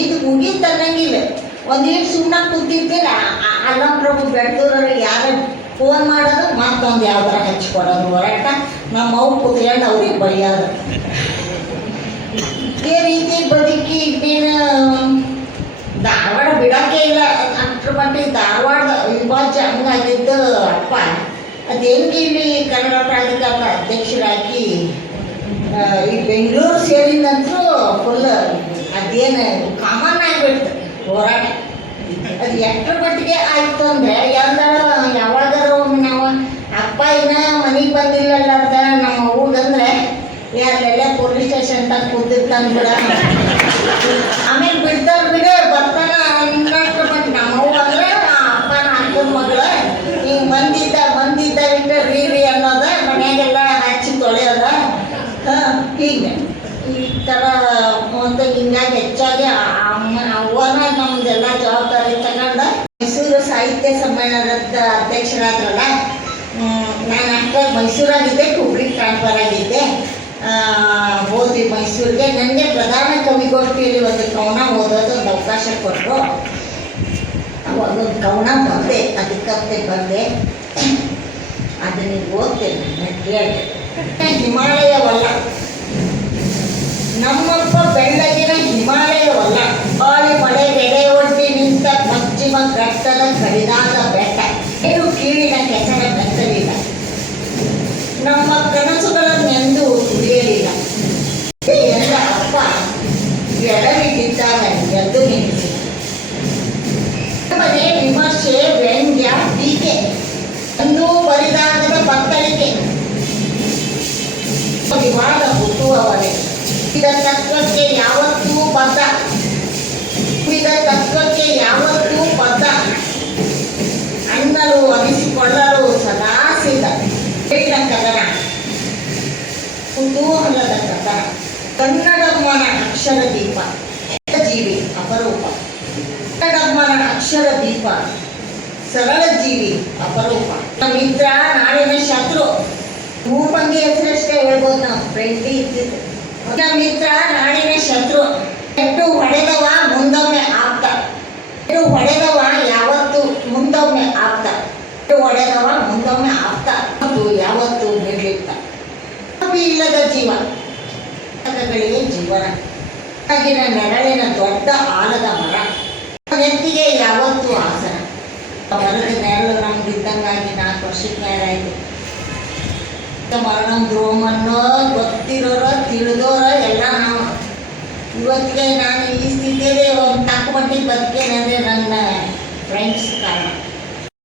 ಇದು ಮುಗೀತನ್ನಂಗಿಲ್ಲ. ಒಂದೀಟ್ ಸುಮ್ಮನೆ ಕೂತಿರ್ತೀರ, ಅಲ್ಲಂ ಪ್ರಭು ಬೆಡ್ದೂರವ್ರಿಗೆ ಯಾರು ಫೋನ್ ಮಾಡೋದು, ಮತ್ತೊಂದು ಯಾವ್ದಾರ ಹಚ್ಕೊಡೋದು ಹೊರಟ ನಮ್ಮ ಅವು ಕೂತ್ಕೊಂಡು ಅವ್ರಿಗೆ ಬೈಯೋದು. ಈ ರೀತಿ ಬದುಕಿ ನೀನು ಧಾರವಾಡ ಬಿಡೋಕ್ಕೆ ಇಲ್ಲ ಅಷ್ಟ್ರ ಮಟ್ಟಿಗೆ ಧಾರವಾಡ ವಿಭಾಜ್ಯ ಹಂಗಾಗಿದ್ದು ಅಪ್ಪ. ಅದು ಹೆಂಗೆ ಇಲ್ಲಿ ಕನ್ನಡ ಪ್ರಾಧಿಕಾರದ ಅಧ್ಯಕ್ಷರಾಗಿ ಈ ಬೆಂಗಳೂರು ಸೇರಿದಂತರೂ ಫುಲ್ ಅದೇನು ಕಾಮನ್ ಆಗಿಬಿಡ್ತು ಹೋರಾಟ. ಅದು ಎಷ್ಟರ ಮಟ್ಟಿಗೆ ಆಯಿತು ಅಂದರೆ ಯಾವಾಗಾರ ಒಮ್ಮೆ ನಾವು ಅಪ್ಪ ಇನ್ನೂ ಮನೆಗೆ ಬಂದಿಲ್ಲಲ್ಲ ಅಂತ ನಮ್ಮ ಊಗಂದ್ರೆ ಯಾರೆಲ್ಲ ಪೊಲೀಸ್ ಸ್ಟೇಷನ್ ತಗ ಕೂತಿರ್ತಾನೆ ಬಿಡ, ಆಮೇಲೆ ಬಿಡ್ತಾರೆ ಬಿಡ ಬರ್ತಾನ ಅನ್ನೋಷ್ಟ್ರ ಮಟ್ಟಿಗೆ ನಮ್ಮವ್ವ ಅಂದ್ರೆ ಅಪ್ಪನ ಅಕ್ಕನ ಮಗಳು ಹಿಂಗೆ ಬಂದಿದ್ದ ಇಟ್ಟು ರೀ ಅನ್ನೋದ ಮನೆಯಾಗೆಲ್ಲ ಹಚ್ಚಿ ತೊಳೆಯೋದ. ಹೀಗೆ ಈ ಥರ ಒಂದು ಹಿಂಗಾಗಿ ಹೆಚ್ಚಾಗಿ ಅವ್ವನ ನಮ್ದೆಲ್ಲ ಜವಾಬ್ದಾರಿ ತಗೊಂಡು ಮೈಸೂರು ಸಾಹಿತ್ಯ ಸಮ್ಮೇಳನದ ಅಧ್ಯಕ್ಷರಾದ್ರಲ್ಲ. ನಾನು ಅಷ್ಟೇ ಮೈಸೂರಾಗಿದ್ದೆ, ಹುಬ್ಳಿಗೆ ಟ್ರಾನ್ಸ್ಫರ್ ಆಗಿದ್ದೆ. ಹೋದ್ವಿ ಮೈಸೂರಿಗೆ. ನನಗೆ ಪ್ರಧಾನ ಕವಿಗೋಷ್ಠಿಯಲ್ಲಿ ಒಂದು ಕವನ ಓದೋದು ಒಂದು ಅವಕಾಶ ಕೊಟ್ಟರು. ಅವಾಗೊಂದು ಕವನ ಬಂದೆ, ಅದಕ್ಕಂತೆ ಬಂದೆ. ಅದನ್ನ ಓದ್ತೇನೆ, ಕೇಳಿ. ಹಿಮಾಲಯವಲ್ಲ ನಮ್ಮಪ್ಪ ಬೆಳ್ಳಗಿನ ಹಿಮಾಲಯವಲ್ಲ, ಬಾಳಿ ಮಳೆ ಬೆಳೆ ಒಡ್ಡಿ ನಿಂತ ಪಶ್ಚಿಮ ಘಟ್ಟದ ಕಡಿದಾದ ಬೆಟ್ಟ, ಏನು ಕೀಳಿನ ಕೆಸರ ಬೆತ್ತಲಿಲ್ಲ, ನಮ್ಮ ಕನಸುಗಳನ್ನೆಂದು ತುಳಿಯಲಿಲ್ಲ. ಎಲ್ಲ ಅಪ್ಪ ಎಡವಿದ್ದಾಗ ಎದ್ದು ನಿಲ್ಲಿಸಿ ಮನೆ ವಿಮರ್ಶೆ, ವ್ಯಂಗ್ಯ, ಟೀಕೆ, ಅಂದೂ ಬರಿದಾಗದ ಬತ್ತಳಿಕೆ, ವಿವಾದ ಹುಟ್ಟುವವರೇ. ಇದ ತತ್ವಕ್ಕೆ ಯಾವತ್ತೂ ಬದ್ಧ, ಅನ್ನಲು ಅನಿಸಿಕೊಳ್ಳಲು ಸದಾ ಸಿದ್ಧ. ಹೇಳಿದ ಕದನ, ಕುತೂಹಲದ ಕಥನ, ಕನ್ನಡಮ್ಮನ ಅಕ್ಷರ ದೀಪ, ಜೀವಿ ಅಪರೂಪ. ಕನ್ನಡಮ್ಮನ ಅಕ್ಷರ ದೀಪ, ಸರಳ ಜೀವಿ ಅಪರೂಪ. ಮಿತ್ರ, ನಾಡಿನ ಶತ್ರು, ಮೂರು ಮಂದಿ ಹೆಸರಷ್ಟೇ ಹೇಳ್ಬೋದು ನಾವು. ಫ್ರೆಂಡ್ಲಿ ಇರ್ತಿತ್ತು. ಮಿತ್ರ, ನಾಡಿನ ಶತ್ರು, ಎಟ್ಟು ಹೊಡೆದವ ಮುಂದೊಮ್ಮೆ ಆಪ್ತ, ಎಟ್ಟು ಹೊಡೆದವ ಯಾವತ್ತು ಮುಂದೊಮ್ಮೆ ಆಪ್ತ, ಎಟ್ಟು ಹೊಡೆದವ ಮುಂದೊಮ್ಮೆ ಆಪ್ತ, ಮತ್ತು ಯಾವತ್ತು ನಿರ್ಲಿಪ್ತ. ಇಲ್ಲದ ಜೀವ ಗಳಿಗೆ ಜೀವನ, ಆಗಿನ ನೆರಳಿನ ದೊಡ್ಡ ಆಲದ ಮರ, ನೆತ್ತಿಗೆ ಯಾವತ್ತೂ ಆಸನ. ಮರದ ನೆರಳು ನಮ್ಗಿದ್ದಂಗಾಗಿ 4 ವರ್ಷಕ್ಕೆ ಮೇಲಾಯಿತು. ಮರಣ ದ್ರೋಮನ್ನೋ ಗೊತ್ತಿರೋರು ತಿಳಿದೋರ ಎಲ್ಲ ನಾವು. ಇವತ್ತಿಗೆ ನಾನು ಈ ಸ್ಥಿತಿಯಲ್ಲಿ ಒಂದು ತಕ್ಕ ಮಟ್ಟಿಗೆ ಬದುಕೇನಂದರೆ ನನ್ನ ಫ್ರೆಂಡ್ಸ್ ಕಾರಣ.